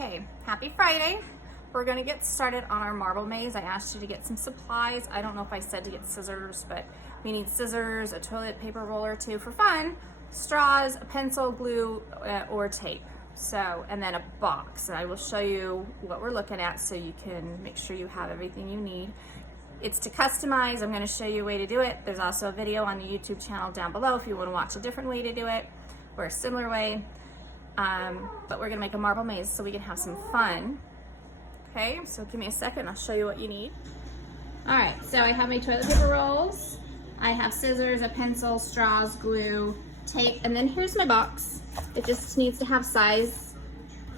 Okay, happy Friday. We're gonna get started on our marble maze. I asked you to get some supplies. I don't know if I said to get scissors, but we need scissors, a toilet paper roll or two for fun, straws, a pencil, glue, or tape. So, and then a box. And I will show you what we're looking at so you can make sure you have everything you need. It's to customize. I'm gonna show you a way to do it. There's also a video on the YouTube channel down below if you wanna watch a different way to do it or a similar way. But we're gonna make a marble maze so we can have some fun. Okay, so give me a second, I'll show you what you need. All right, so I have my toilet paper rolls. I have scissors, a pencil, straws, glue, tape, and then here's my box. It just needs to have size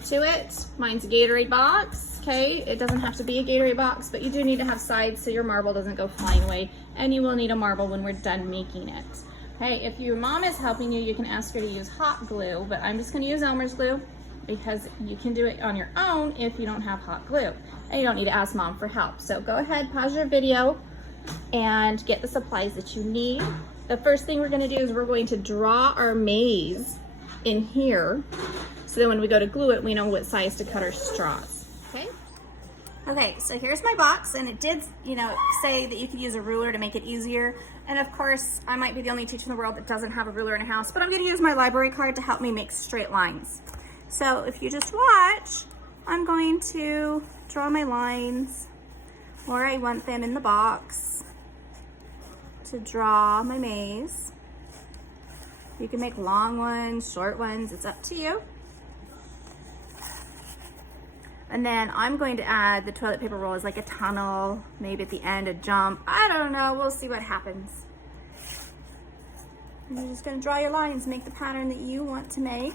to it. Mine's a Gatorade box, okay? It doesn't have to be a Gatorade box, but you do need to have sides so your marble doesn't go flying away, and you will need a marble when we're done making it. Okay, if your mom is helping you, you can ask her to use hot glue, but I'm just gonna use Elmer's glue because you can do it on your own if you don't have hot glue. And you don't need to ask mom for help. So go ahead, pause your video, and get the supplies that you need. The first thing we're gonna do is we're going to draw our maze in here, so that when we go to glue it, we know what size to cut our straws, okay? Okay, so here's my box, and it did, say that you could use a ruler to make it easier. And of course, I might be the only teacher in the world that doesn't have a ruler in a house, but I'm gonna use my library card to help me make straight lines. So if you just watch, I'm going to draw my lines where I want them in the box to draw my maze. You can make long ones, short ones, it's up to you. And then I'm going to add the toilet paper roll as like a tunnel, maybe at the end a jump. I don't know, we'll see what happens. And you're just gonna draw your lines, make the pattern that you want to make.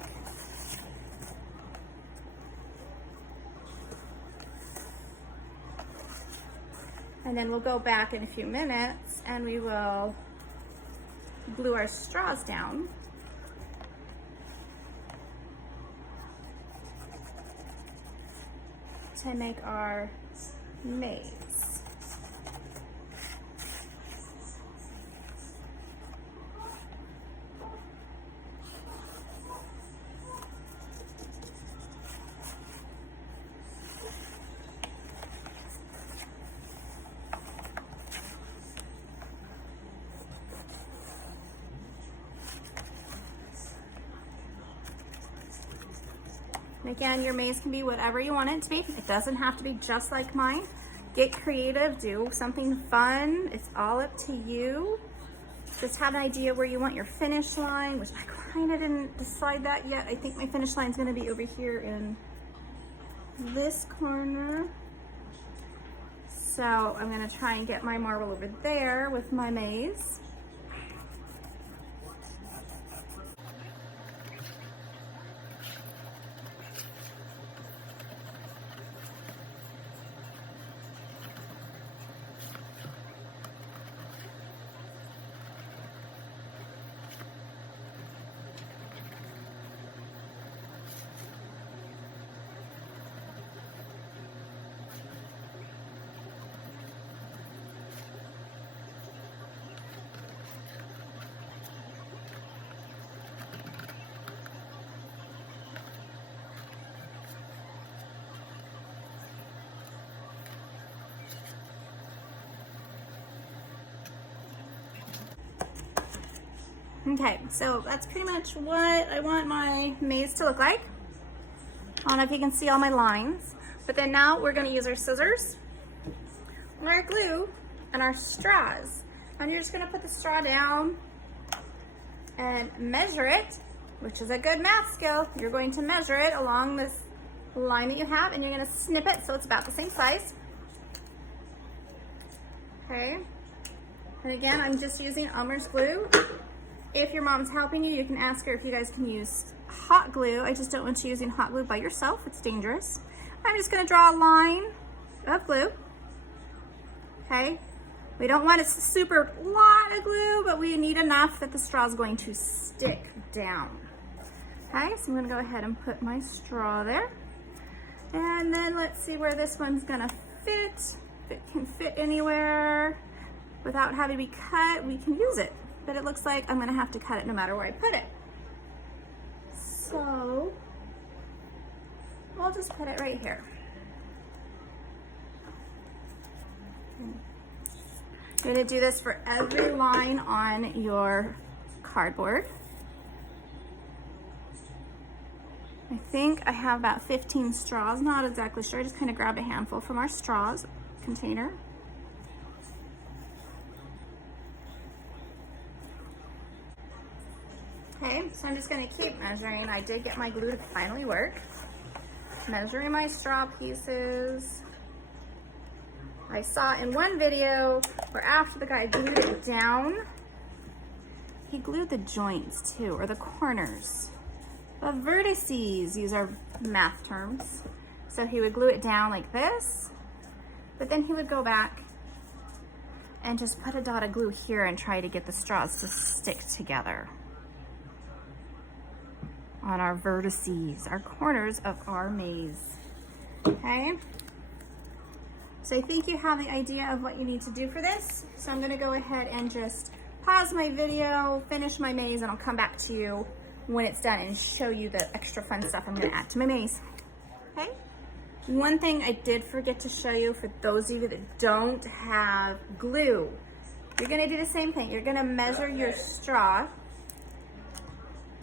And then we'll go back in a few minutes and we will glue our straws down. To make our maze. And again, your maze can be whatever you want it to be. It doesn't have to be just like mine. Get creative, do something fun. It's all up to you. Just have an idea where you want your finish line, which I kind of didn't decide that yet. I think my finish line is going to be over here in this corner. So I'm going to try and get my marble over there with my maze. Okay, so that's pretty much what I want my maze to look like. I don't know if you can see all my lines, but then now we're gonna use our scissors, our glue, and our straws. And you're just gonna put the straw down and measure it, which is a good math skill. You're going to measure it along this line that you have, and you're gonna snip it so it's about the same size. Okay, and again, I'm just using Elmer's glue. If your mom's helping you, you can ask her if you guys can use hot glue. I just don't want you using hot glue by yourself. It's dangerous. I'm just gonna draw a line of glue. Okay, we don't want a super lot of glue, but we need enough that the straw is going to stick down. Okay, so I'm gonna go ahead and put my straw there. And then let's see where this one's gonna fit. If it can fit anywhere without having to be cut, we can use it. But it looks like I'm gonna have to cut it no matter where I put it. So we'll just put it right here. You're gonna do this for every line on your cardboard. I think I have about 15 straws, not exactly sure. I just kind of grabbed a handful from our straws container. Okay, so I'm just gonna keep measuring. I did get my glue to finally work. Measuring my straw pieces. I saw in one video where after the guy glued it down, he glued the joints too, or the corners. The vertices, these are math terms. So he would glue it down like this, but then he would go back and just put a dot of glue here and try to get the straws to stick together on our vertices, our corners of our maze, okay? So I think you have the idea of what you need to do for this. So I'm gonna go ahead and just pause my video, finish my maze, and I'll come back to you when it's done and show you the extra fun stuff I'm gonna add to my maze, okay? One thing I did forget to show you for those of you that don't have glue, you're gonna do the same thing. You're gonna measure your straw,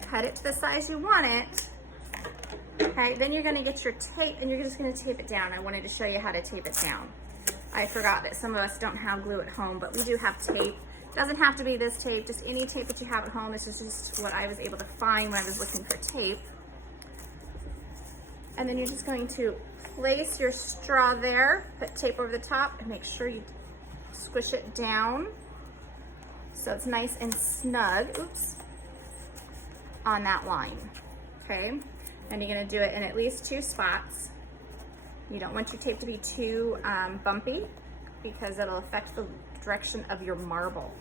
cut it to the size you want it, okay? Then you're gonna get your tape and you're just gonna tape it down. I wanted to show you how to tape it down. I forgot that some of us don't have glue at home, but we do have tape. It doesn't have to be this tape, just any tape that you have at home. This is just what I was able to find when I was looking for tape. And then you're just going to place your straw there, put tape over the top, and make sure you squish it down so it's nice and snug, oops, on that line, okay? And you're gonna do it in at least 2 spots. You don't want your tape to be too bumpy because it'll affect the direction of your marble,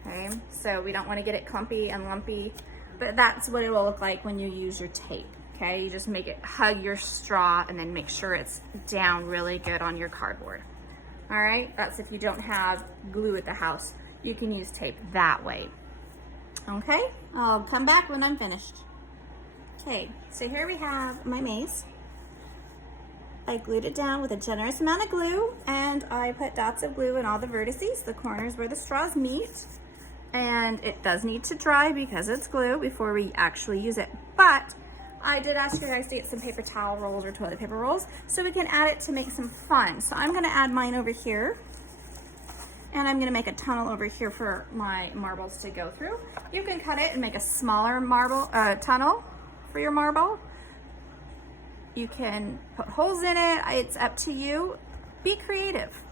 okay? So we don't wanna get it clumpy and lumpy, but that's what it will look like when you use your tape, okay? You just make it hug your straw and then make sure it's down really good on your cardboard, all right? That's if you don't have glue at the house. You can use tape that way, okay? I'll come back when I'm finished. Okay, so here we have my maze. I glued it down with a generous amount of glue, and I put dots of glue in all the vertices, the corners where the straws meet. And it does need to dry because it's glue before we actually use it. But I did ask you guys to get some paper towel rolls or toilet paper rolls so we can add it to make some fun. So I'm gonna add mine over here. And I'm gonna make a tunnel over here for my marbles to go through. You can cut it and make a smaller marble tunnel for your marble. You can put holes in it, it's up to you. Be creative.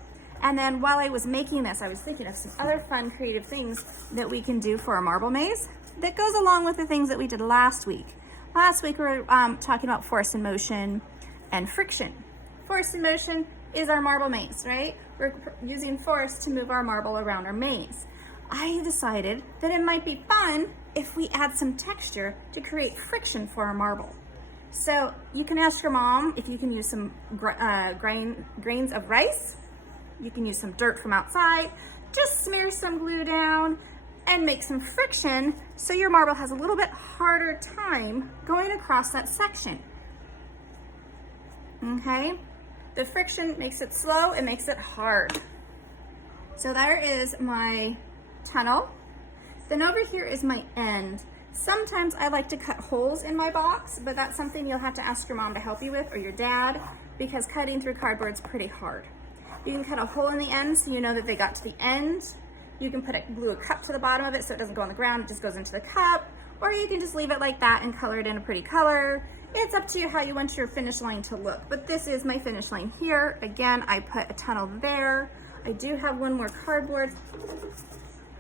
And then while I was making this, I was thinking of some other fun creative things that we can do for a marble maze that goes along with the things that we did last week. Last week we were talking about force and motion and friction. Force and motion is our marble maze, right? We're using force to move our marble around our maze. I decided that it might be fun if we add some texture to create friction for our marble. So you can ask your mom if you can use some grains of rice. You can use some dirt from outside. Just smear some glue down and make some friction so your marble has a little bit harder time going across that section. Okay? The friction makes it slow, it makes it hard. So there is my tunnel. Then over here is my end. Sometimes I like to cut holes in my box, but that's something you'll have to ask your mom to help you with, or your dad, because cutting through cardboard is pretty hard. You can cut a hole in the end so you know that they got to the end. You can glue a cup to the bottom of it so it doesn't go on the ground, it just goes into the cup. Or you can just leave it like that and color it in a pretty color. It's up to you how you want your finish line to look, but this is my finish line here. Again, I put a tunnel there. I do have one more cardboard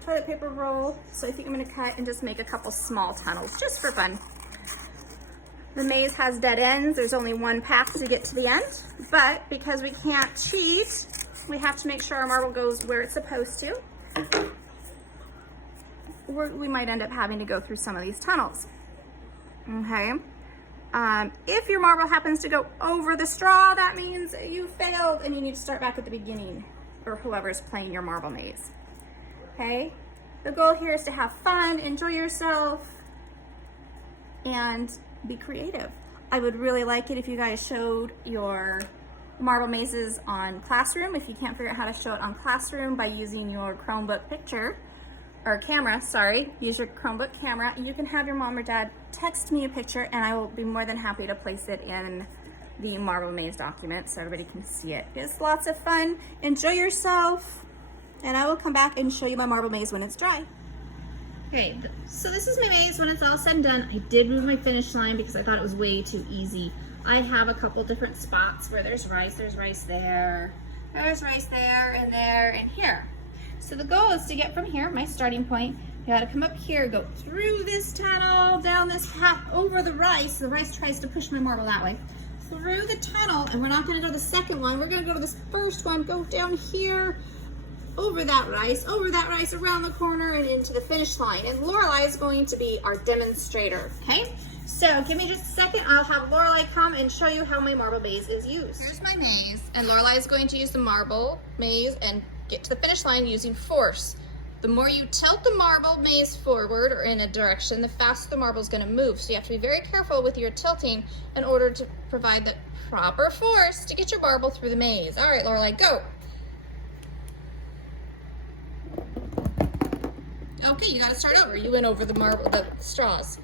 toilet paper roll, so I think I'm gonna cut and just make a couple small tunnels just for fun. The maze has dead ends. There's only one path to get to the end, but because we can't cheat, we have to make sure our marble goes where it's supposed to. We might end up having to go through some of these tunnels, okay? If your marble happens to go over the straw, that means you failed and you need to start back at the beginning, or whoever's playing your marble maze, okay? The goal here is to have fun, enjoy yourself, and be creative. I would really like it if you guys showed your marble mazes on Classroom. If you can't figure out how to show it on Classroom by using your Chromebook picture, or camera, sorry, use your Chromebook camera, you can have your mom or dad text me a picture and I will be more than happy to place it in the marble maze document so everybody can see it. It's lots of fun. Enjoy yourself, and I will come back and show you my marble maze when it's dry. Okay, so this is my maze when it's all said and done. I did move my finish line because I thought it was way too easy. I have a couple different spots where there's rice there, there's rice there, and here. So the goal is to get from here, my starting point, you gotta come up here, go through this tunnel, down this path, over the rice tries to push my marble that way, through the tunnel, and we're not gonna go to the second one, we're gonna go to this first one, go down here, over that rice, around the corner, and into the finish line. And Lorelai is going to be our demonstrator, okay? So give me just a second, I'll have Lorelai come and show you how my marble maze is used. Here's my maze, and Lorelai is going to use the marble maze and get to the finish line using force. The more you tilt the marble maze forward or in a direction, the faster the marble is going to move. So you have to be very careful with your tilting in order to provide the proper force to get your marble through the maze. All right, Lorelai, go. Okay, you got to start over. You went over the straws.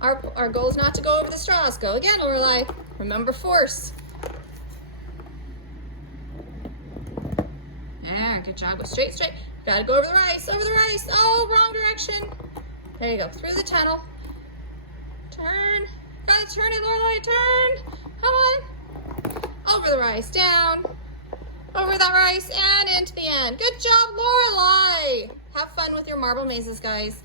Our goal is not to go over the straws. Go again, Lorelai. Remember force. Yeah, good job. Go straight. Gotta go over the rice. Oh, wrong direction. There you go. Through the tunnel. Turn. Gotta turn it, Lorelai. Turn. Come on. Over the rice. Down. Over that rice and into the end. Good job, Lorelai. Have fun with your marble mazes, guys.